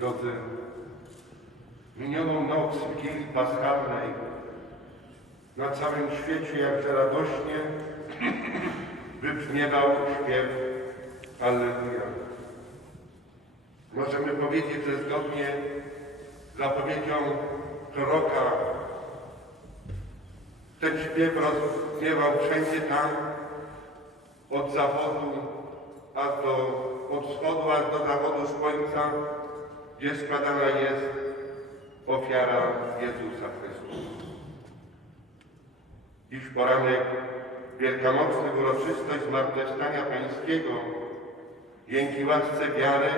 drodzy, minioną noc Wigilii Paschalnej na całym świecie jakże radośnie wybrzmiewał śpiew Alleluja. Możemy powiedzieć, że zgodnie z zapowiedzią proroka ten śpiew rozbrzmiewał wszędzie tam, od zachodu aż do, od wschodu aż do zachodu słońca, gdzie składana jest ofiara Jezusa Chrystusa. Dziś poranek wielkanocny uroczystość Zmartwychwstania Pańskiego dzięki łasce wiary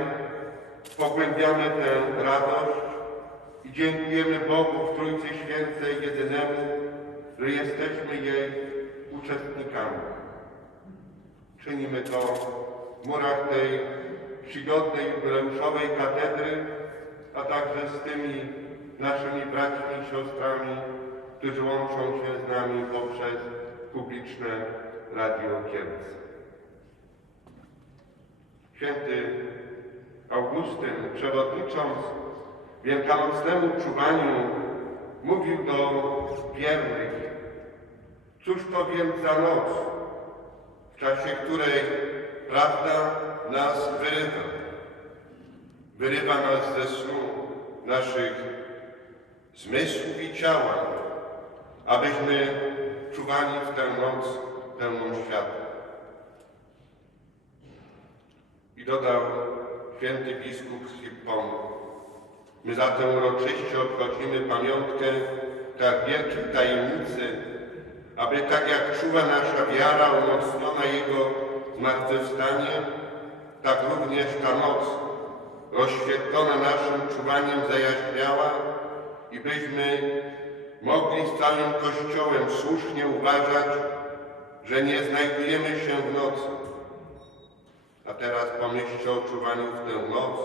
pogłębiamy tę radość i dziękujemy Bogu w Trójcy Świętej Jedynemu, że jesteśmy jej uczestnikami. Czynimy to w murach tej czcigodnej jubileuszowej katedry, a także z tymi naszymi braćmi i siostrami, którzy łączą się z nami poprzez publiczne Radio Kielce. Święty Augustyn, przewodnicząc wielkanocnemu czuwaniu, mówił do wiernych, cóż to więc za noc, w czasie której prawda nas wyrywa. Wyrywa nas ze snu naszych zmysłów i ciała, abyśmy czuwali w tę noc pełną światła. I dodał święty biskup Hippon, my zatem uroczyście obchodzimy pamiątkę tak wielkiej tajemnicy, aby tak jak czuwa nasza wiara umocniona Jego zmartwychwstaniem, tak również ta noc rozświetlona naszym czuwaniem zajaśniała i byśmy mogli z całym Kościołem słusznie uważać, że nie znajdujemy się w nocy. A teraz pomyślcie o czuwaniu w tę noc,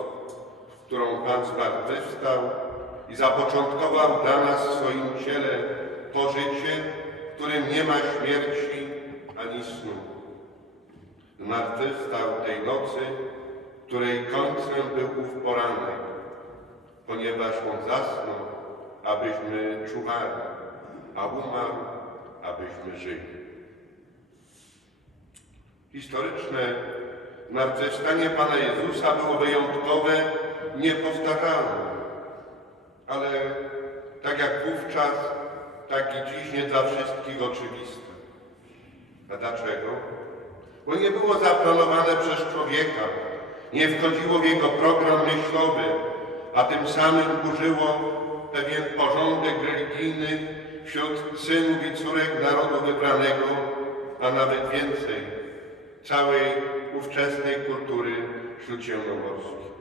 w którą Pan zmartwychwstał i zapoczątkował dla nas w swoim ciele to życie, w którym nie ma śmierci ani snu. Zmartwychwstał tej nocy, której końcem był ów poranek, ponieważ On zasnął, abyśmy czuwali, a umarł, abyśmy żyli. Historyczne zmartwychwstanie Pana Jezusa było wyjątkowe, niepowtarzalne, ale tak jak wówczas, tak i dziś nie dla wszystkich oczywiste. A dlaczego? Bo nie było zaplanowane przez człowieka, nie wchodziło w jego program myślowy, a tym samym burzyło pewien porządek religijny wśród synów i córek narodu wybranego, a nawet więcej, całej ówczesnej kultury śródziemnomorskiej.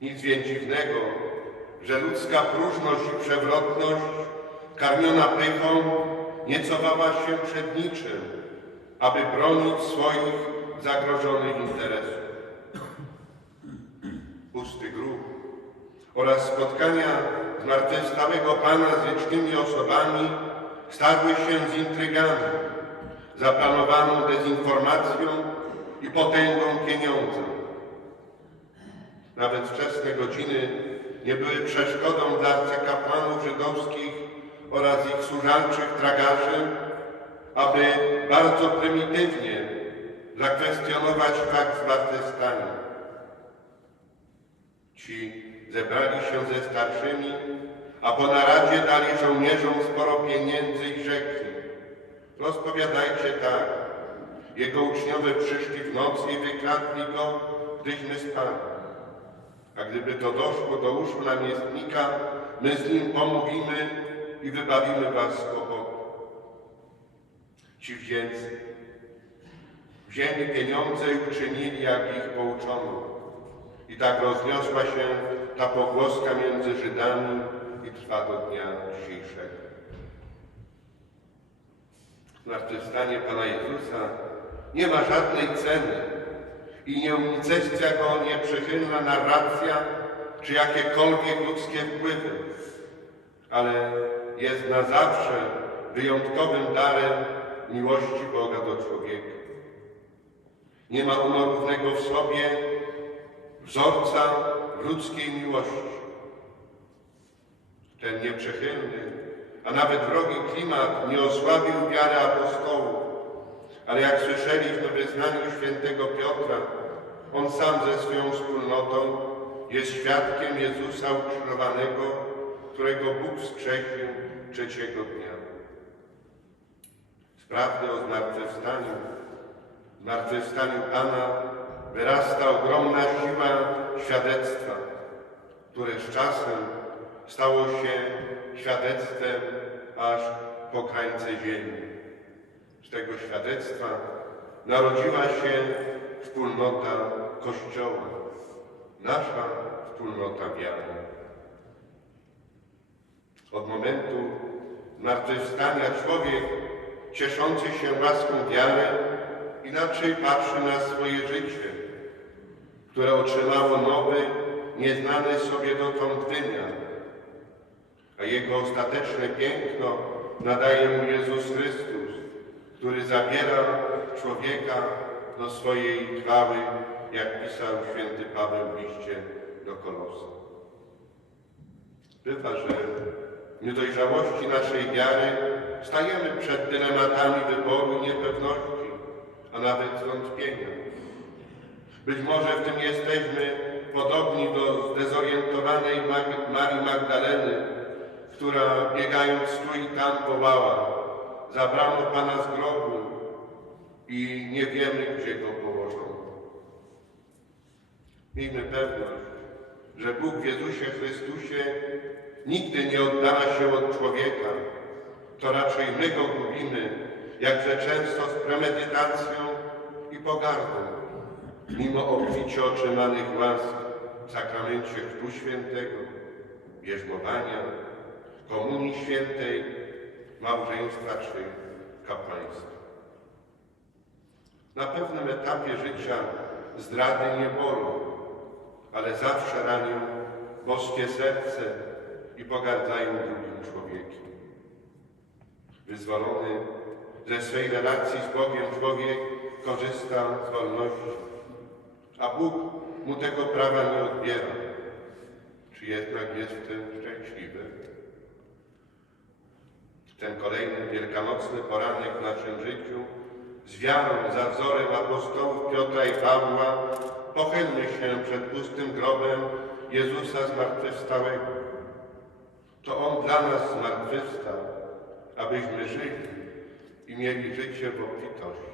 Nic więc dziwnego, że ludzka próżność i przewrotność, karmiona pychą, nie cofała się przed niczym, aby bronić swoich zagrożonych interesów. Pusty grób oraz spotkania zmartwychwstałego Pana z licznymi osobami starły się z intrygami, zaplanowaną dezinformacją i potęgą pieniądza. Nawet wczesne godziny nie były przeszkodą dla arcykapłanów żydowskich oraz ich służalczych tragarzy, aby bardzo prymitywnie zakwestionować fakt zmartwychwstania. Ci zebrali się ze starszymi, a po naradzie dali żołnierzom sporo pieniędzy i rzekli Rozpowiadajcie tak. Jego uczniowie przyszli w nocy i wykradli go, gdyśmy spali. A gdyby to doszło do uszu namiestnika, my z nim pomówimy i wybawimy was z kłopotu. Ci więc wzięli pieniądze i uczynili, jak ich pouczono. I tak rozniosła się ta pogłoska między Żydami i trwa do dnia dzisiejszego. Zmartwychwstanie Pana Jezusa nie ma żadnej ceny i nie unicestwia go nieprzychylna narracja czy jakiekolwiek ludzkie wpływy, ale jest na zawsze wyjątkowym darem miłości Boga do człowieka. Nie ma unorównego w sobie wzorca ludzkiej miłości. Ten nieprzychylny, a nawet wrogi klimat nie osłabił wiary apostołów, ale jak słyszeliśmy w wyznaniu świętego Piotra, on sam ze swoją wspólnotą jest świadkiem Jezusa ukrzyżowanego, którego Bóg wskrzesił trzeciego dnia. Prawdy o zmartwychwstaniu, zmartwychwstaniu Pana wyrasta ogromna siła świadectwa, które z czasem stało się świadectwem aż po krańce ziemi. Z tego świadectwa narodziła się wspólnota Kościoła, nasza wspólnota wiary. Od momentu zmartwychwstania człowiek cieszący się łaską wiary inaczej patrzy na swoje życie, które otrzymało nowy, nieznany sobie dotąd wymiar, a jego ostateczne piękno nadaje mu Jezus Chrystus, który zabiera człowieka do swojej chwały, jak pisał święty Paweł w liście do Kolosa. Bywa, że niedojrzałości naszej wiary stajemy przed dylematami wyboru niepewności, a nawet zwątpienia. Być może w tym jesteśmy podobni do zdezorientowanej Marii Magdaleny, która biegając tu i tam wołała Zabrano Pana z grobu i nie wiemy, gdzie Go położono. Miejmy pewność, że Bóg w Jezusie Chrystusie nigdy nie oddala się od człowieka. To raczej my Go gubimy, jakże często z premedytacją i pogardą, mimo obficie otrzymanych łask w sakramencie Chrztu Świętego, bierzmowania, Komunii Świętej, małżeństwa czy kapłaństwa. Na pewnym etapie życia zdrady nie bolą, ale zawsze ranią boskie serce i pogardzają drugim człowiekiem. Wyzwolony ze swej relacji z Bogiem człowiek korzysta z wolności, a Bóg mu tego prawa nie odbiera. Czy jednak jest w tym szczęśliwy? Ten kolejny wielkanocny poranek w naszym życiu z wiarą za wzorem apostołów Piotra i Pawła pochylmy się przed pustym grobem Jezusa zmartwychwstałego. To On dla nas zmartwychwstał, abyśmy żyli i mieli życie w obfitości.